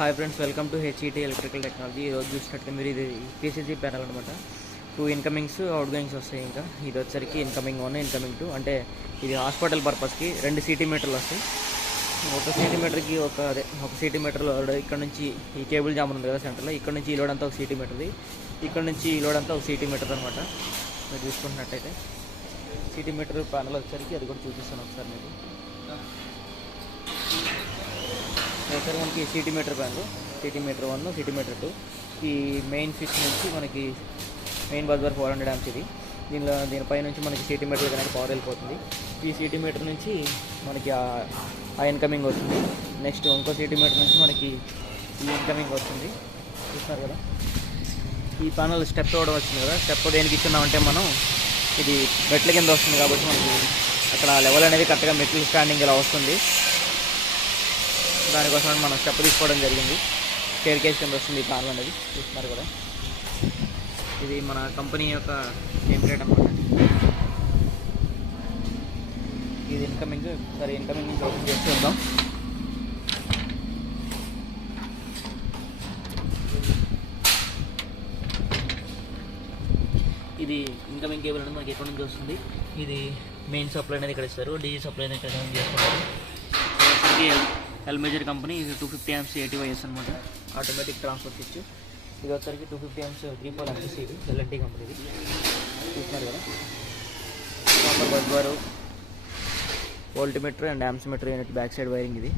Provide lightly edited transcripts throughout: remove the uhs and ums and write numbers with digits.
Hi friends, welcome to H.E.T electrical technology. ఈరోజు చూసినట్టు మీరు ఇది Pcc Panel అనమాట. 2 ఇన్కమింగ్స్ అవుట్ గోయింగ్స్ వస్తాయి. ఇంకా ఇది వచ్చరికి ఇన్కమింగ్ 1 ఇన్కమింగ్ 2 అంటే ఇది హాస్పిటల్ పర్పస్కి 2 CT మీటర్లు వస్తాయి. ఒక CT మీటర్కి ఒక CT మీటర్లో ఇక్కడ నుంచి ఈ కేబుల్ జామర్ ఉంది కదా సెంటర్లో, ఇక్కడ నుంచి ఈ లోడ్ అంతా ఒక CT మీటర్ది, ఇక్కడ నుంచి ఈ లోడ్ అంతా ఒక CT మీటర్ అనమాట. మీరు చూసుకుంటున్నట్టయితే CT మీటర్ ప్యానల్ వచ్చరికి అది కూడా చూపిస్తాను ఒకసారి మీకు. ఒకసారి మనకి CT meter panel, CT meter 1, CT meter 2, ఈ మెయిన్ స్విచ్ నుంచి మనకి మెయిన్ బస్ బార్ 400 amps ఇది. దీనిపై నుంచి మనకి CT మీటర్ కనుక పవర్ వెళ్ళిపోతుంది. ఈ CT మీటర్ నుంచి మనకి ఆ ఇన్కమింగ్ వస్తుంది. నెక్స్ట్ ఇంకో CT మీటర్ నుంచి మనకి ఈ ఇన్కమింగ్ వస్తుంది. చూస్తున్నారు కదా, ఈ ప్యానల్ స్టెప్ కూడా వచ్చింది కదా. స్టెప్ దేనికి ఇచ్చున్నామంటే మనం ఇది మెట్ల కింద వస్తుంది కాబట్టి మనకి అక్కడ లెవెల్ అనేది కరెక్ట్గా మెట్ల స్టాండింగ్ ఇలా వస్తుంది. దానికోసం మనం స్టెప్ తీసుకోవడం జరిగింది. స్టేర్ కేస్ కింద వస్తుంది ఈ ప్యానల్ అనేది. చూస్తున్నారు కదా, ఇది మన కంపెనీ యొక్క నేమ్ ప్లేట్ అన్నమాట. ఇది ఇన్కమింగ్. సరే, ఇన్కమింగ్ నుంచి ఓపెన్ చేసి చూద్దాం. ఇది ఇన్కమింగ్ కేబుల్ అనేది మనకి ఎక్కడి నుంచి వస్తుంది. ఇది మెయిన్ సప్లై అనేది ఇక్కడ ఇస్తారు, డీజీ సప్లై అనేది ఇక్కడ చేసుకుంటారు. ఎల్మేజర్ కంపెనీ, ఇది 250 amps ATYS అనమాట, ఆటోమేటిక్ ట్రాన్స్ఫర్ స్విచ్. ఇది వచ్చరికి 250 amps 3 pole MCC, ఇది H.E.T కంపెనీది. చూస్తున్నారు కదా, copper bus bar, voltmeter and amps meter unit back side wiring ఇది.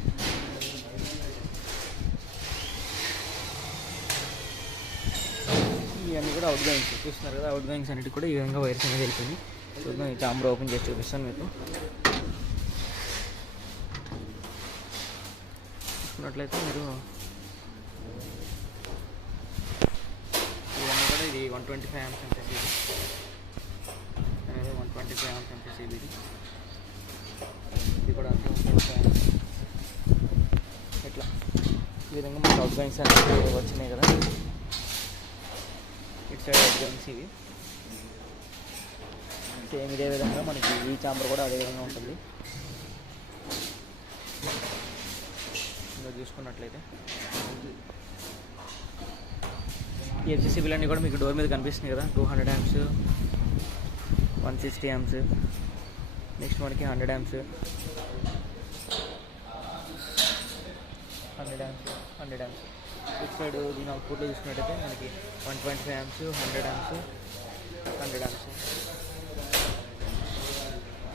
ఇవన్నీ కూడా అవుట్ గోయింగ్స్. చూస్తున్నారు కదా, అవుట్ గోయింగ్స్ అన్నిటి కూడా ఈ విధంగా వైర్స్ అనేది వెళ్ళిపోయింది. చూద్దాం, ఈ చాంబర్ ఓపెన్ చేసి చూపిస్తాను మీకు. చూసుకున్నట్లయితే మీరు ఇవన్నీ కూడా ఇది 125 amps MCC అనేది 125 amps MCC ఇది కూడా అంతే 125 amps. ఇట్లా ఈ విధంగా మనకి అవుట్ గోయింగ్స్ అనేవి వచ్చినాయి కదా. ఇటు సైడ్ అవుట్ గోయింగ్స్ ఇవి సేమ్ ఇదే విధంగా మనకి ఈ చాంబర్ కూడా అదే విధంగా ఉంటుంది. చూసుకున్నట్లయితే ఈ FCC బిల్ కూడా మీకు డోర్ మీద కనిపిస్తుంది కదా. 200 amps, 160 amps, నెక్స్ట్ మనకి 100 amps, 100 amps, 100 amps. ఇటు సైడ్ దీని అవుట్పుట్లో చూసుకున్నట్టయితే మనకి 125 amps, 100 amps, 100 amps.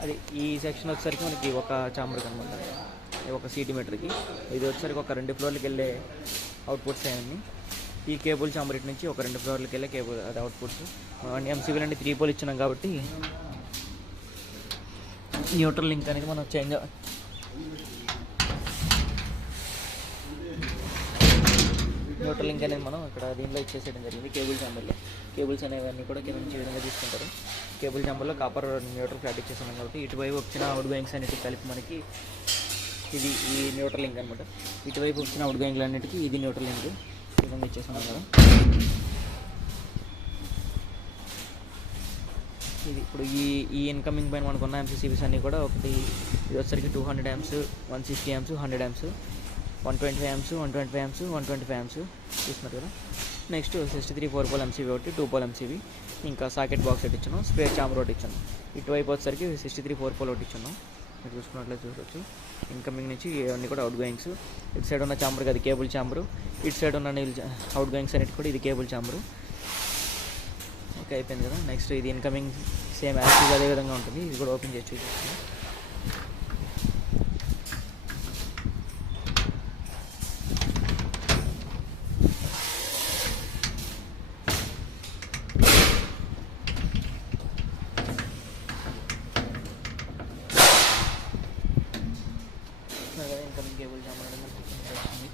అది ఈ సెక్షన్ వచ్చేసరికి మనకి ఒక చాంబర్కి అనమాట, ఒక CT మీటర్కి. ఇది వచ్చేసరికి ఒక 2 ఫ్లోర్లకి వెళ్ళే అవుట్పుట్స్ అవన్నీ. ఈ కేబుల్ చాంబర్ ఇటు నుంచి ఒక 2 ఫ్లోర్లకి వెళ్ళే కేబుల్, అది అవుట్పుట్స్. MCBలు అంటే 3 pole ఇచ్చినాం కాబట్టి న్యూట్రల్ లింక్ అనేది మనం చేంజ్ న్యూట్రల్ లింక్ అనేది మనం ఇక్కడ దీనిలో ఇచ్చేసేయడం జరిగింది. కేబుల్ చాంబర్లో కేబుల్స్ అనేవన్నీ కూడా కింద నుంచి విధంగా తీసుకుంటారు. కేబుల్ చాంబర్లో కాపర్ న్యూట్రల్ ఫ్లాట్ ఇచ్చేస్తున్నాం కాబట్టి ఇటువైపు వచ్చిన అవుట్ గోయింగ్స్ అన్నిటికి కలిపి మనకి ఇది ఈ న్యూట్రల్ లింక్ అనమాట. ఇటువైపు వచ్చిన అవుట్ గోయింగ్లు అన్నిటికీ ఇది న్యూట్రల్ లింక్ విధంగా ఇచ్చేస్తున్నాం కదా. ఇది ఇప్పుడు ఈ ఇన్కమింగ్ పైన మనకున్న MCCBs అన్నీ కూడా ఒకటి. ఇది వచ్చరికి 200 amps, 160 amps, 100 amps, 125 amps, 125 amps, 125 amps. చూస్తున్నారు కదా. నెక్స్ట్ 63 4 pole MCB ఒకటి, 2 pole MCB, ఇంకా సాకెట్ బాక్స్ ఒకటి ఇచ్చాను, స్పేర్ చాంబర్ ఒకటి ఇచ్చాను. ఇటువైపు వచ్చరికి 63 4 pole ఒకటి ఇచ్చాను. మీరు చూసుకున్నట్లయితే చూడవచ్చు ఇన్కమింగ్ నుంచి ఇవన్నీ కూడా అవుట్ గోయింగ్స్. ఇటు సైడ్ ఉన్న చాంబర్కి అది కేబుల్ చాంబరు, ఇటు సైడ్ ఉన్న అవుట్ గోయింగ్స్ అన్నిటి కూడా ఇది కేబుల్ చాంబరు. ఓకే, అయిపోయింది కదా. నెక్స్ట్ ఇది ఇన్కమింగ్ సేమ్ యాక్సిస్ అదే విధంగా ఉంటుంది. ఇది కూడా ఓపెన్ చేసి చూపిస్తుంది. ఇన్కమింగ్ కేబుల్ చాంబర్ అనేది వస్తుంది.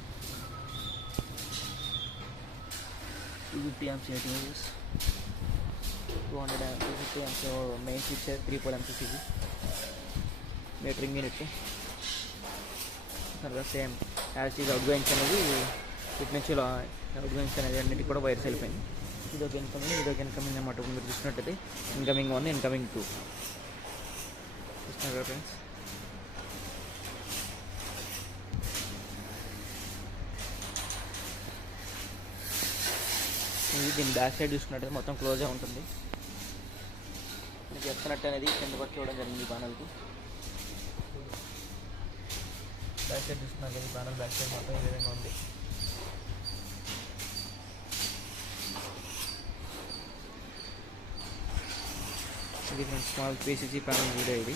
250 amps ATYS, 200 amps, 250 amps main switch, 3 pole MCC metering unit. Same as is out goings అనేది ఇటు నుంచి అవుట్ గోయింగ్స్ అనేది అన్నిటికీ కూడా వైర్స్ వెళ్ళిపోయింది. ఇదొక ఇన్కమింగ్, ఇదొక ఇన్కమింగ్ అన్నమాట. మీరు చూసినట్టయితే ఇన్కమింగ్ 1, ఇన్కమింగ్ 2 చూస్తున్నారు ఫ్రెండ్స్. ఇది దీని బ్యాక్ సైడ్ చూసుకున్నట్టయితే మొత్తం క్లోజ్గా ఉంటుంది. మీకు ఎత్తనట్టు అనేది కింద పట్టి చూడడం జరిగింది ఈ ప్యానల్కి. బ్యాక్ సైడ్ చూసుకున్నట్లయితే ఈ ప్యానల్ బ్యాక్ సైడ్ మొత్తం ఈ విధంగా ఉంది. ఇది స్మాల్ పీసీసీ ప్యానల్ వీడియో ఇది.